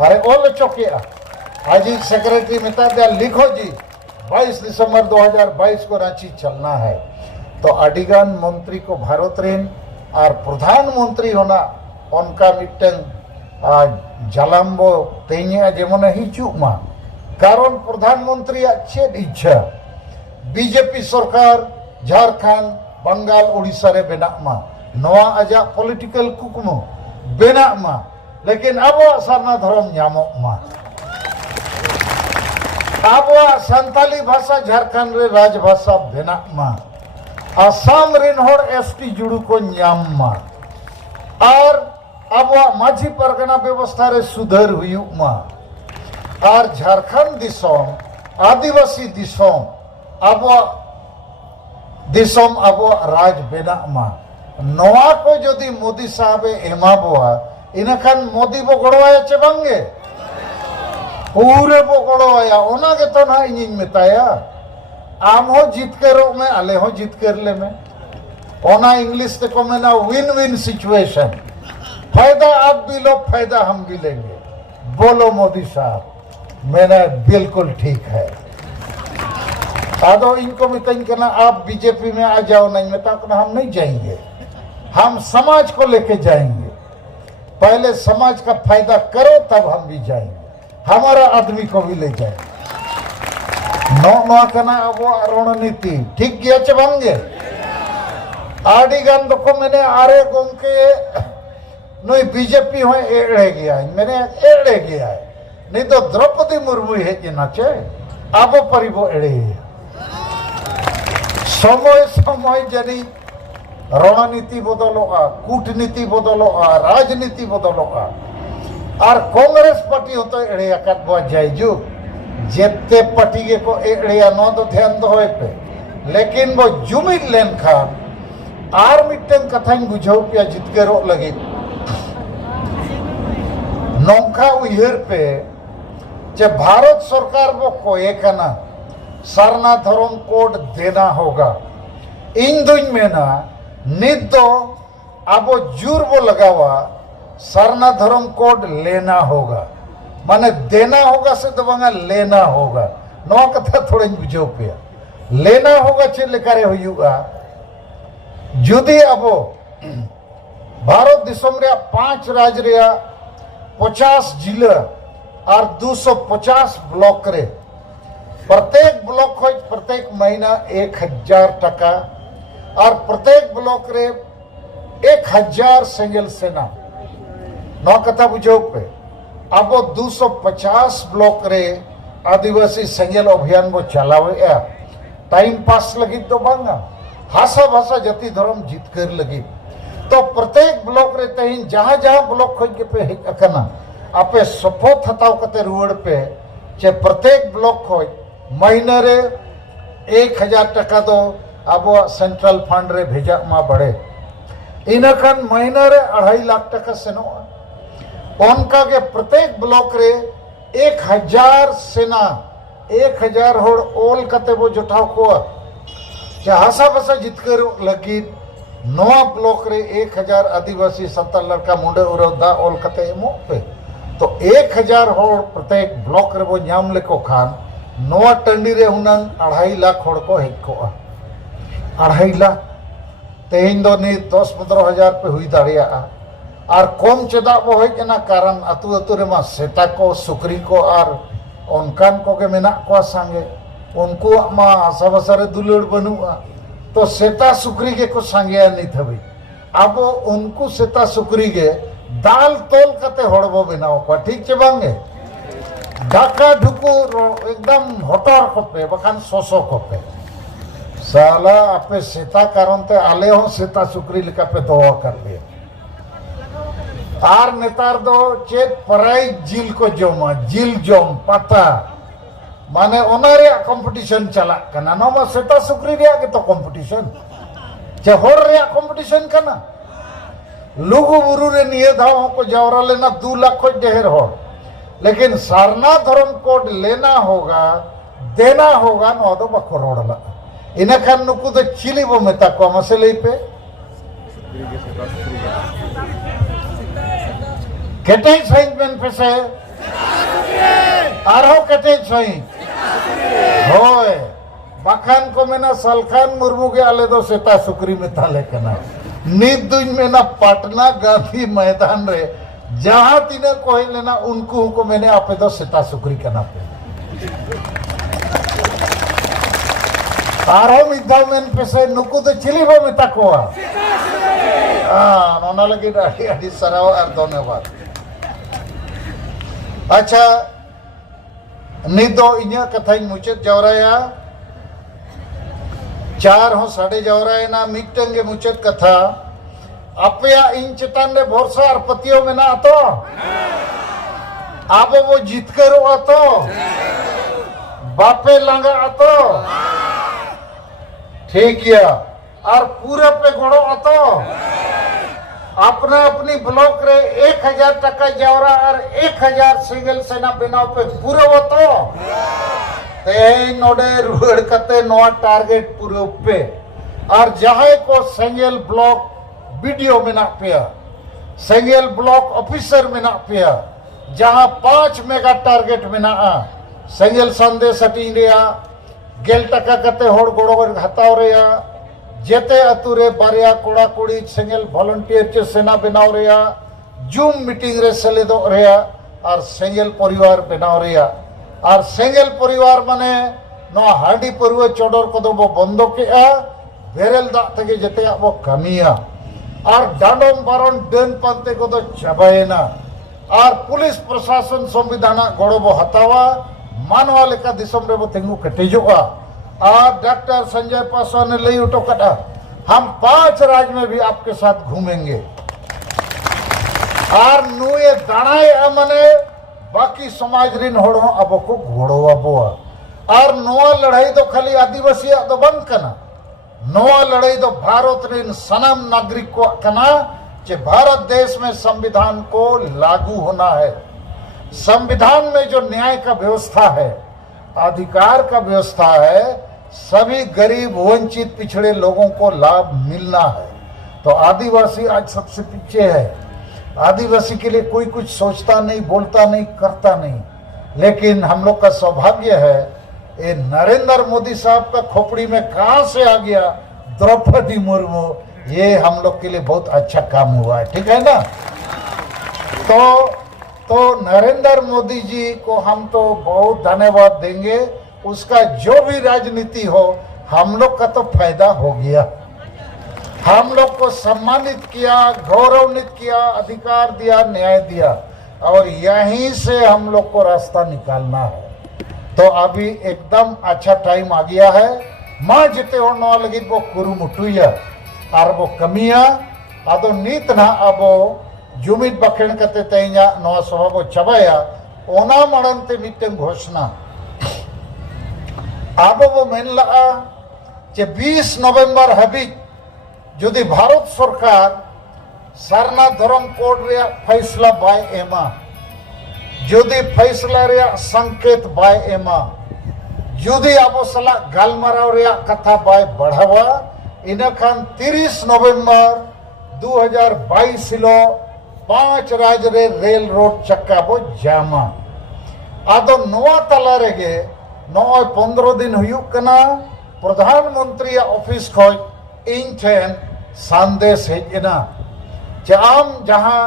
अरे ओल चौके आज ही सेक्रेटरी मेता दिया लिखो जी 22 दिसंबर 2022 को रांची चलना है तो अडिगान मंत्री को भारत रेन और प्रधानमंत्री होना उनका मिटन जलाम्बो तेने जेमन हिजुमा कारण प्रधानमंत्री चेद इच्छा बीजेपी सरकार झारखंड बंगाल उड़ीसा रे बेनामा नवा आजा पॉलिटिकल कुकमो बेनामा लेकिन अब सरना धर्म न्यामोमा अब संताली भाषा झारखंड रे राजभाषा बेनामा आसाम रेन होड़ एसटी जुड़ू को न्यामा और अब माझी परगना व्यवस्था रे सुधर हुयुमा और झारखंड दिसोम आदिवासी दिसोम अब दिसोम अब राज बेनामा नवा को यदि मोदी साहब एमा बोआ इनखान मोदी बो गड़वाया चे बांगे पूरे बो गड़वाया ओना के तो ना इंजिन मेताया आम हो जीत करो में आले हो जीत कर ले में ओना इंग्लिश ते को में ना विन विन सिचुएशन फायदा आप भी लो फायदा हम भी लेंगे बोलो मोदी साहब मैंने बिल्कुल ठीक है आदो इनको भी कहीं करना आप बीजेपी में आ जाओ नहीं मैं तो हम नहीं जाएंगे हम समाज को लेके जाएंगे पहले समाज का फायदा करो तब हम भी जाएंगे हमारा आदमी को भी ले जाएंगे अब रणनीति ठीक किया चबांगे आड़ी गान को मैंने आरे गोम के नई बीजेपी हो एड़े गया मैंने एड़े गया है नहीं तो द्रौपदी मुर्मू है नाचे अब परिबो एड़े समय समय जनी रणनीति बदलोगा कूटनीति बदलोगा राजनीति बदलोगा और कांग्रेस पार्टी हो तो एड़े बहुत जायजू जेते पार्टी के को एड़िया नो तो ध्यान दो पे लेकिन वो जुमिद लेन खान आर मिटन कथान बुझाव पे जितकरो लगे नौका उयर पे जे भारत सरकार वो कोई कना सरना धर्म कोड देना होगा इन दुन में ना नित दो अब जोर वो लगावा सरना धर्म कोड लेना होगा माने देना होगा से तो बंगा लेना होगा नवा कथा थोड़े बुझो पे लेना होगा चे लेकारे हुआ जुदी अब भारत दिसम रे 5 राज्य रे 50 जिला और 250 ब्लॉक रे प्रत्येक ब्लॉक हो प्रत्येक महीना 1000 टका और प्रत्येक ब्लॉक रे 1000 सेंगल सेना नौ कथा बुझो पे अब 250 ब्लॉक रे आदिवासी सेंगल अभियान वो चलावे टाइम पास लगी तो बांगा हासा भाषा जाति धर्म जीत कर लगी तो प्रत्येक ब्लॉक रे तहिन जहां जहां ब्लॉक खोज के पे अकना आपे सपोर्ट हताव कते रुवड़ पे चे प्रत्येक ब्लॉक खोज महीने रे 1000 टका दो अब सेंट्रल फंड रे भेजा मा बढ़े इनखान महीने रे 2.5 लाख टका सेनो उनका के प्रत्येक ब्लॉक रे 1000 सेना 1000 होड़ ओल कते वो जुटाव को हासा बसा जितकर लगी नवा ब्लॉक रे 1000 आदिवासी 70 लड़का मुंडे उरोधा ओल कते एमो पे तो 1000 होड़ प्रत्येक ब्लॉक रे वो नाम लेको खान नवा टंडी रे हुनंग 2.5 लाख होड़ को हेज को 2.5 लाख तेहिन दो नी 10-15 हजार पे हुई दाड़िया और कम चेदा वो हेजना कारण अतु अतु रे मा सेता को सुकरी को और उनकान को के मेना को संगे उनको मा आशा बसारे दुलड़ बनुआ तो सेता सुकरी के को संगे नहीं थबी अब उनको सेता सुकरी के दाल तोल कते हड़बो बनाओ को ठीक चे बांगे ढाका ढुकू एकदम हटार कोपे बखान सोसो कोपे साला आपे सेता कारण ते आले हो सेता सुकरी लिखा पे दवा कर लिया आर नेतार दो चेत पराई जिल को जोमा जिल जोम पता माने ओनारे कंपटीशन चला कना नोमा सेता सुक्री रिया के तो कंपटीशन चे होर रिया कंपटीशन कना लुगु बुरु रे निये धाव को जावरा लेना 2 लाख को ढेर हो लेकिन सारना धर्म कोड लेना होगा देना होगा नो दो बकरोड़ला इना खान नुकु तो चिली बो मेता को मसले पे केटे साइन पेन पेसे आरो केटे साइन होय बाखान को मेना सलखान मुर्मू के आले दो सेता सुक्री में थाले कना नित दुन मेना पटना गांधी मैदान रे जहां तीने कोई लेना उनको को मैंने आपे दो सेता सुक्री कना पे आरो मिदाव मेन पेसे नुकु तो चिली बो मेता कोआ नोना लगी राही आदि सराव और धन्यवाद अच्छा निदो इन्या कथा मुचाद जावराया 4 हो साढ़े जावराया ना मिटंगे मुचाद कथा अपया इन चेतान रे भरोसा और पतियों में ना तो आप वो जीत करो आतो बापे लंगा आतो ठीक है और पूरे पे घोड़ो आतो अपना अपनी ब्लॉक रे 1000 टका जावरा और 1000 सिंगल सेना बनाव पे पूरे होतो ते नोडे रुड़ कते नोआ टारगेट पूरे पे और जहां को सिंगल ब्लॉक वीडियो में पे सिंगल ब्लॉक ऑफिसर में पे जहां 5 मेगा टारगेट में सिंगल संदेश हटी रिया 10 टका कते होड़ गोड़ो हताव रिया जेते अतुरे बारिया कोड़ा कुड़ी सिंगल वॉलंटियर चे सेना बनाव रिया जूम मीटिंग रे सेलेदो रिया और सिंगल परिवार बनाव रिया और सिंगल परिवार माने नो हाडी परवे चोडर को दो बंदो के बेरल दा तके जेते अब कमिया और डांडोम बारन डेन पांते को तो चबाएना और पुलिस प्रशासन संविधान गड़बो हतावा मानवा लेका दिसम रे बो तेंगु कटेजोआ और डॉक्टर संजय पासवान ने ले उठो कटा हम 5 राज्य में भी आपके साथ घूमेंगे और नुए दानाए मने बाकी समाज रिन होड़ो अब को घोड़ो अबोआ और नोआ लड़ाई तो खाली आदिवासी तो बंद कना नोआ लड़ाई तो भारत रिन सनम नागरिक को कना जे भारत देश में संविधान को लागू होना है संविधान में जो न्याय का व्यवस्था है अधिकार का व्यवस्था है सभी गरीब वंचित पिछड़े लोगों को लाभ मिलना है तो आदिवासी आज सबसे पीछे है आदिवासी के लिए कोई कुछ सोचता नहीं बोलता नहीं करता नहीं लेकिन हम लोग का सौभाग्य है ये नरेंद्र मोदी साहब का खोपड़ी में कहां से आ गया द्रौपदी मुर्मू ये हम लोग के लिए बहुत अच्छा काम हुआ है ठीक है ना तो नरेंद्र मोदी जी को हम तो बहुत धन्यवाद देंगे उसका जो भी राजनीति हो हम लोग का तो फायदा हो गया हम लोग को सम्मानित किया गौरवान्वित किया अधिकार दिया न्याय दिया और यहीं से हम लोग को रास्ता निकालना है तो अभी एकदम अच्छा टाइम आ गया है माँ जिते होने लगी वो कुरुमुटुया और वो कमिया अदो नीत ना अब जुमिद बखेण कते तेइया नवा सभा को चबाया ओना मड़नते मिटन घोषणा अब वो मेन लगा जे 20 नवंबर हबी जुदी भारत सरकार सरना धर्म कोड रे फैसला बाय एमा जुदी फैसला रे संकेत बाय एमा जुदी अब सला गालमाराव रे कथा बाय बढ़ावा इना खान 30 नवंबर 2022 हिलो 5 राज्य रे रेल रोड चक्का बो जामा आदो नोआ तला रेगे 15 दिन हुयुक कना प्रधानमंत्री ऑफिस खो इन ठेन संदेश हेजना जाम जहां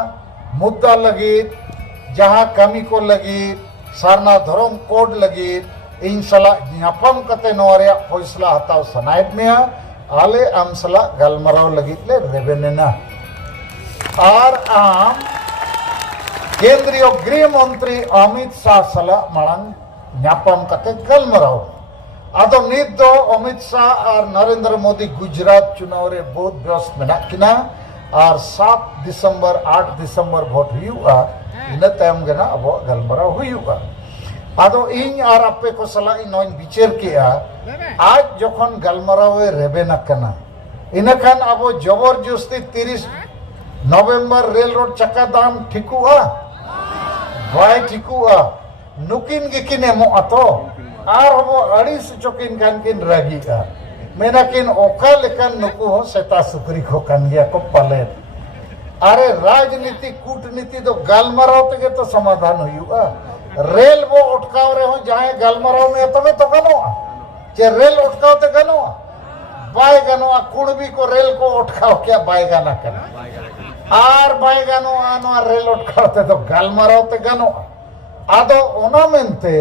मुद्दा लगी जहां कमी को लगी सारना धर्म कोड लगी इन सला न्यापम कते नोरिया फैसला हताव सनायत में आले आम सला गलमराव लगी ले रेबेनेना और आम केंद्रीय गृह मंत्री अमित शाह सला मांग न्यापम कते गलमराव आदो नित दो अमित शाह और नरेंद्र मोदी गुजरात चुनाव रे बहुत व्यस्त मेना किना और 7 दिसंबर 8 दिसंबर भोट हुआ इन तायम गना अब गलमराव हुआ आदो इन और आपे को सला इन विचार किया आज जखन गलमराव रेबेना कना इनखान अब जबरदस्ती 30 नवंबर रेल रोड चक्का दाम ठिकुआ बाय ठिकुआ नुकिन गिकिन एमो तो और हम अड़ीस चोकिन कान किन रागिया मेनाकिन ओका लेकिन नुकु हो सेता सुकरी को कान गया को पले अरे राजनीति कूटनीति तो गालमराव तक तो समाधान हुआ रेल वो उठकाव रहे हो जहां गालमराव में तबे तो गनोआ जे रेल उठकाव ते गनोआ बाय गनोआ कुणबी को रेल को उठकाव क्या बाय गाना करना आर बाय गनोआ नो रेल उठकाव ते तो गालमराव ते गनोआ आदो ओना मेनते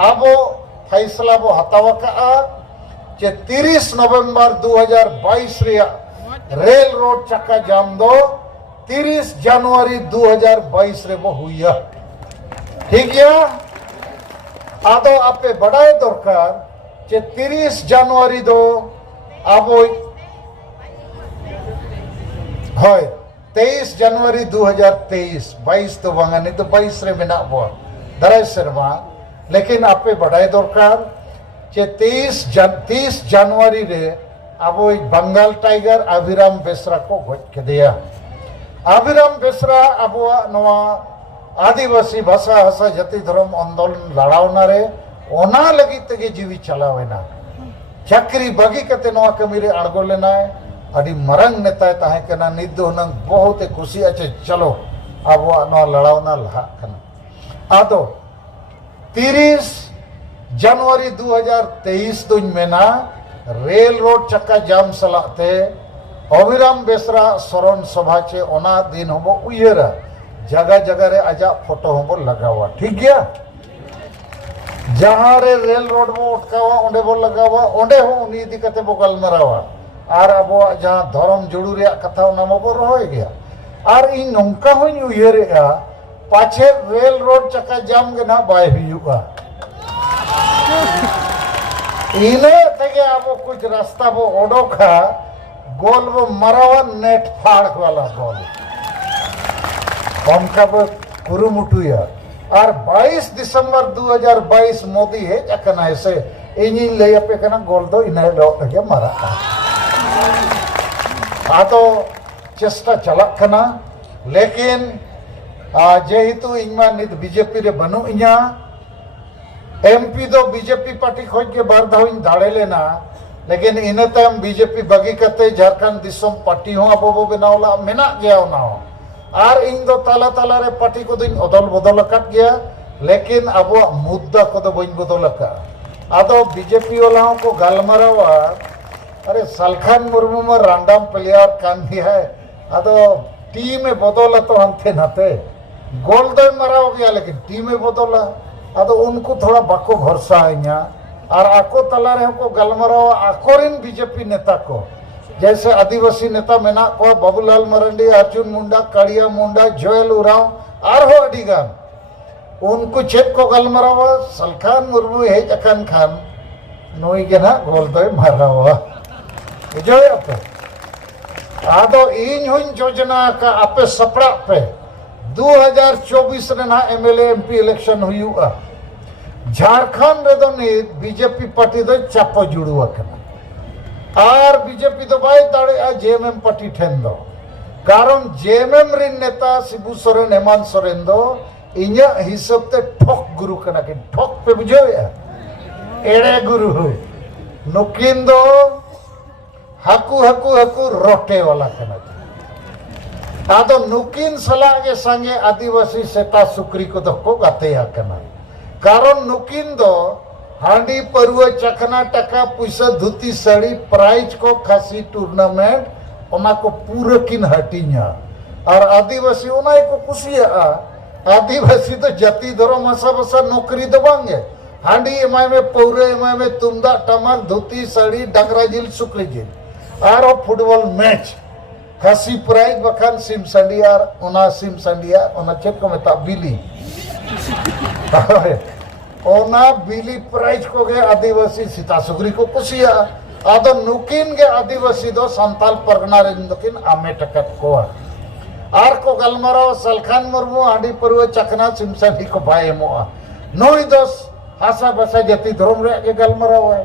आबो फैसला बो हतावा का जे 30 नवंबर 2022 रिया रेल रोड चक्का जाम दो 30 जनवरी 2022 रे वो हुआ ठीक है आदो आपे बड़ाई दरकार जे 30 जनवरी दो आबो होय 23 जनवरी 2023 22 तो वांगानी तो 22 रे मेना बो दराय शर्मा लेकिन आपे बड़ाई दरकार जे 30 जनवरी रे अब बंगाल टाइगर अभिराम बेसरा को गज के दिया अभिराम बेसरा अब आदिवासी भाषा हसा जाति धर्म आंदोलन लड़ावना रे ओना लगी तेगे जीवी चलावेना चाकरी बागी कते नवा कमी रे अड़गो लेना अड़ी मरंग नेता ताहे कना नित दो नंग बहुत खुशी अच्छे चलो अब नवा लड़ावना लहा कना आदो 30 जनवरी 2023 दुन मेना रेल रोड चक्का जाम सलाते अभिराम बेसरा शरण सभा चे ओना दिन होबो उयरा जगह जगह रे आजा फोटो होबो लगावा ठीक गया जहां रे रेल रोड बो उठकावा ओंडे बो लगावा ओंडे हो उनी इदी कते बो गलमरावा आर अब जहां धर्म जुड़ू रे कथा ओना मबो रहोय गया आर इन नंका होई उयरेआ पाछे रेल रोड चक्का जाम गे ना बाय हुआ इने तेगे अब कुछ रास्ता वो ओडोखा गोल वो मरावा नेट फाड़ वाला गोल हमका वो कुरुमुटुया और 22 दिसंबर 2022 मोदी है जकना ऐसे इंजिन ले अपे कना गोल दो इने लो तेगे मरा आ तो चेष्टा चलक कना लेकिन जेहेतु इनमा नित बीजेपी रे बनु इना एमपी दो बीजेपी पार्टी खोज के बार धाव दाड़े लेना लेकिन इन तम बीजेपी बगी करते झारखंड दिसम पार्टी हो अब वो बनावला मेना गया ना और इन दो ताला ताला रे पार्टी को दिन अदल बदल कट गया लेकिन अब मुद्दा को तो बइन बदल का आदो बीजेपी वालों को गालमरावा अरे सलखान मुर्मू में रैंडम प्लेयर कान भी है आदो टीम में बदला तो हमथे नाते गोल दो मरा हो गया लेकिन टीम में बदला आदो उनको थोड़ा बाको भरोसा है और आको तला रहे को गलमराव आकोरिन बीजेपी नेता को जैसे आदिवासी नेता मेना को बाबूलाल मरंडी अर्जुन मुंडा काड़िया मुंडा जोएल उराव और हो अडिगान उनको चेक को गलमराव सलखान मुर्मू है जखन खान नोई के ना गोल दो मारावा बुझो आपे आदो इन हुन योजना का आपे सपड़ा पे 2024 रे ना एमएलए एमपी इलेक्शन हुआ झारखंड रे दो नित बीजेपी पार्टी दो चापो जुड़ुआ कना और बीजेपी दो बाय दाड़े जेएमएम पार्टी ठेन दो कारण जेएमएम रे नेता शिबू सोरेन हेमंत सोरेन दो इnya हिसाब ते ठोक गुरु कना के ठोक पे बुझो या एड़े गुरु नुकिन दो हकु हकु हकु रोटे वाला कना आदो नुकिन सला के संगे आदिवासी सेता सुक्री को दो को गाते या कना कारण नुकिन दो हांडी परुआ चखना टका पैसा धुती साड़ी प्राइज को खासी टूर्नामेंट ओना को पूरा किन हटिया और आदिवासी ओना को कुसिया आदिवासी तो जाति धर्म हसा बसा नौकरी दो बांगे हांडी एमाय में पौरे एमाय में तुमदा टमाक धुती साड़ी डंगरा जिल सुक्री जिल और फुटबॉल मैच खासी प्राइज बखान सिम संडिया ओना सिम संडिया ओना चेक को मेता बिली ओना बिली प्राइज को गए आदिवासी सीता सुग्री को कुसिया आदो नुकिन के आदिवासी दो संताल परगना रेन दोकिन आमेट अकत कोआ आर को गलमराव सलखान मुर्मू आडी परवे चकना सिमसानी को बाय एमोआ नोई दोस हासा बसा जाति धर्म रे के गलमराव है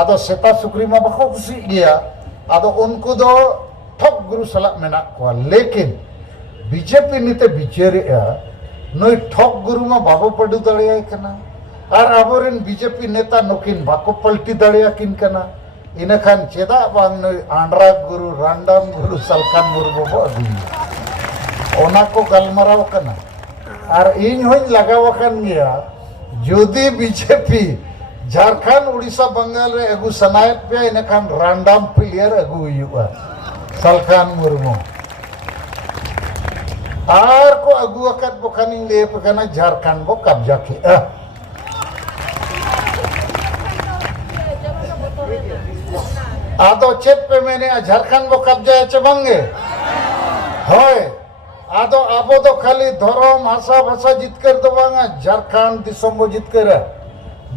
आदो सेता सुक्री मा बको खुशी गया आदो उनको दो ठग गुरु सलाह मेना को लेकिन बीजेपी नीते बिचेरे नोई ठग गुरु मा बाबू पडु दड़िया कना और अबोरेन बीजेपी नेता नुकिन बाको पलटी दड़िया किन कना इन खान चेदा बांग नोई आंड्रा गुरु रांडम गुरु सलखान मुर्मू बो अदी ओना को गलमराव कना और इन होई लगाव कन गया जोदी बीजेपी झारखंड उड़ीसा बंगाल रे अगु सनायत पे इन खान रांडम प्लेयर अगु हुआ सलखान मुर्मू आर को अगु अकत बखानी ले पकना झारखंड को कब्जा किया आदो चेत पे मैंने झारखंड को कब्जा चबंगे होय आदो आबो तो खाली धर्म भाषा भाषा जितकर दो बांगा झारखंड दिसम वो जितकर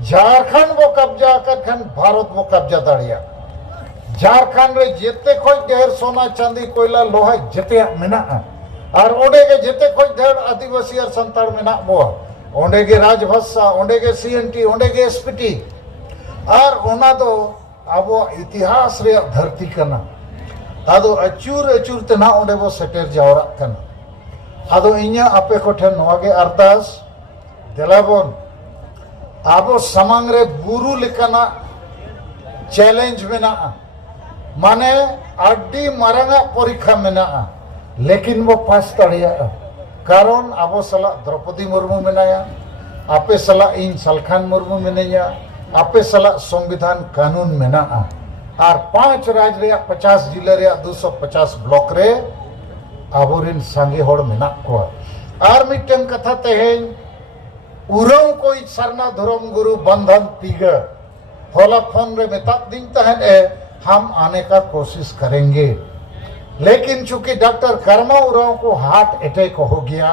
झारखंड वो कब्जा कर खन भारत वो कब्जा दाड़िया झारखंड रे जेते कोई ढेर सोना चांदी कोयला लोहा जेते मेना और ओंडे के जेते कोई ढेर आदिवासी और संताल मेना वो ओंडे के राजभाषा ओंडे के सीएनटी ओंडे के एसपीटी और ओना तो आबो इतिहास रे धरती कना आदो अचूर अचूर तना ओंडे वो सेटेर जावरा कना आदो इन्या आपे को ठन नोगे अरदास देलाबोन आबो समांग रे बुरु लेकना चैलेंज मेना माने आडी मारंगा परीक्षा मेना लेकिन वो पास तड़िया कारण आबो सला द्रौपदी मुर्मू मेनाया आपे सला इन सलखान मुर्मू मेनेया आपे सला संविधान कानून मेना और 5 राज्य रे 50 जिला रे 250 ब्लॉक रे आबोरिन संगे होड़ मेना को और मिटन कथा तेहेन उरंग कोई सरना धर्म गुरु बंधन तीग होला फोन रे मेता दिन तहन हम आने का कोशिश करेंगे लेकिन चूंकि डॉक्टर कर्मा उरांव को हार्ट अटैक हो गया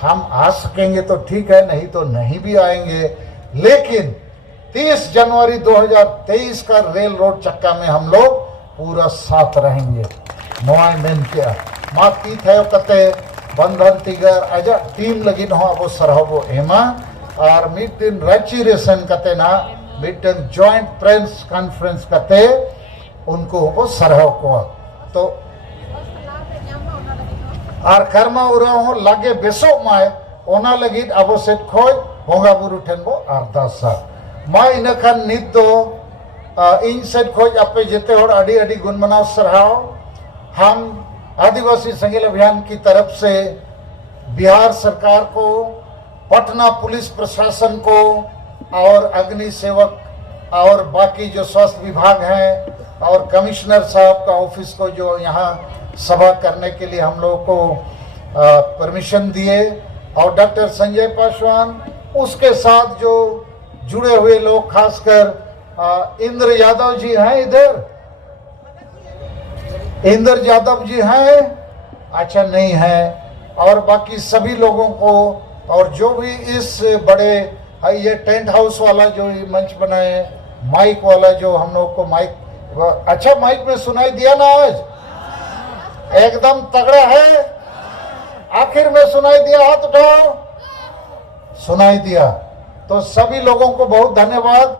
हम आ सकेंगे तो ठीक है नहीं तो नहीं भी आएंगे लेकिन 30 जनवरी 2023 का रेल रोड चक्का में हम लोग पूरा साथ रहेंगे नोआई मेन क्या माती थे कते बंधन तिगर अजा टीम लगी हो अब सरहबो एमा और मिड दिन रांची रेसन कते ना मिड दिन जॉइंट प्रेस कॉन्फ्रेंस कते उनको हो सरह को तो और कर्मा उराव हो लागे बेसो माय ओना लगी अब सेट खोय बोंगा बुरु ठेन बो अरदासा मा इन खान नित दो इन सेट खोज आपे जेते होड़ अडी अडी गुण मनाव सरहाव हम आदिवासी संगील अभियान की तरफ से बिहार सरकार को पटना पुलिस प्रशासन को और अग्नि सेवक और बाकी जो स्वास्थ्य विभाग हैं और कमिश्नर साहब का ऑफिस को जो यहाँ सभा करने के लिए हम लोगों को परमिशन दिए और डॉक्टर संजय पासवान उसके साथ जो जुड़े हुए लोग खासकर इंद्र यादव जी हैं इधर इंद्र यादव जी हैं अच्छा नहीं है और बाकी सभी लोगों को और जो भी इस बड़े ये टेंट हाउस वाला जो मंच बनाए माइक वाला जो हम लोग को माइक अच्छा माइक में सुनाई दिया ना आज एकदम तगड़ा है आखिर में सुनाई दिया हाथ उठाओ सुनाई दिया तो सभी लोगों को बहुत धन्यवाद।